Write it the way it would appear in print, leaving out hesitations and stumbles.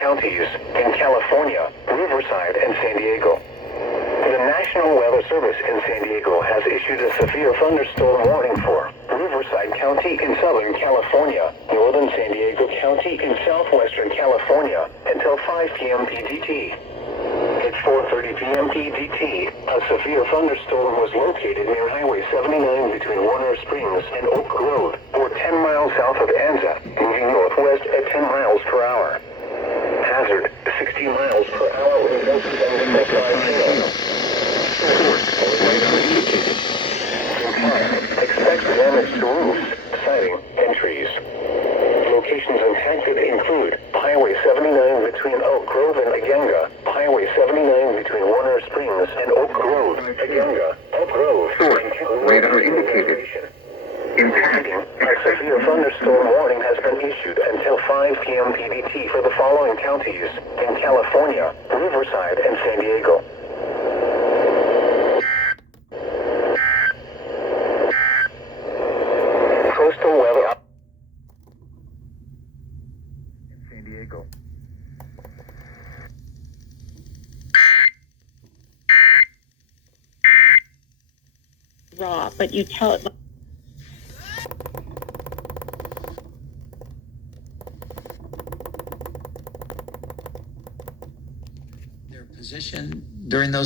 counties in California, Riverside, and San Diego. The National Weather Service in San Diego has issued a severe thunderstorm warning for Riverside County in Southern California, Northern San Diego County in Southwestern California until 5 p.m. PDT. At 4:30 p.m. PDT, a severe thunderstorm was located near Highway 79 between Warner Springs and Oak Grove, or 10 miles south of Anza, moving northwest at 10 miles per hour. Hazard, 60 miles per hour resulted in the next 5 channels. Expect damage to roofs, siding, and trees. Locations impacted include Highway 79 between Oak Grove and Agenga, Highway 79 between Warner Springs and Oak Grove, Agenga, Oak Grove, Radar indicated. Impacting, a severe thunderstorm warning has been issued until 5 p.m. PDT for the following counties in California, Riverside, and San Diego. Coastal weather in San Diego. Raw, but you tell it. Their position during those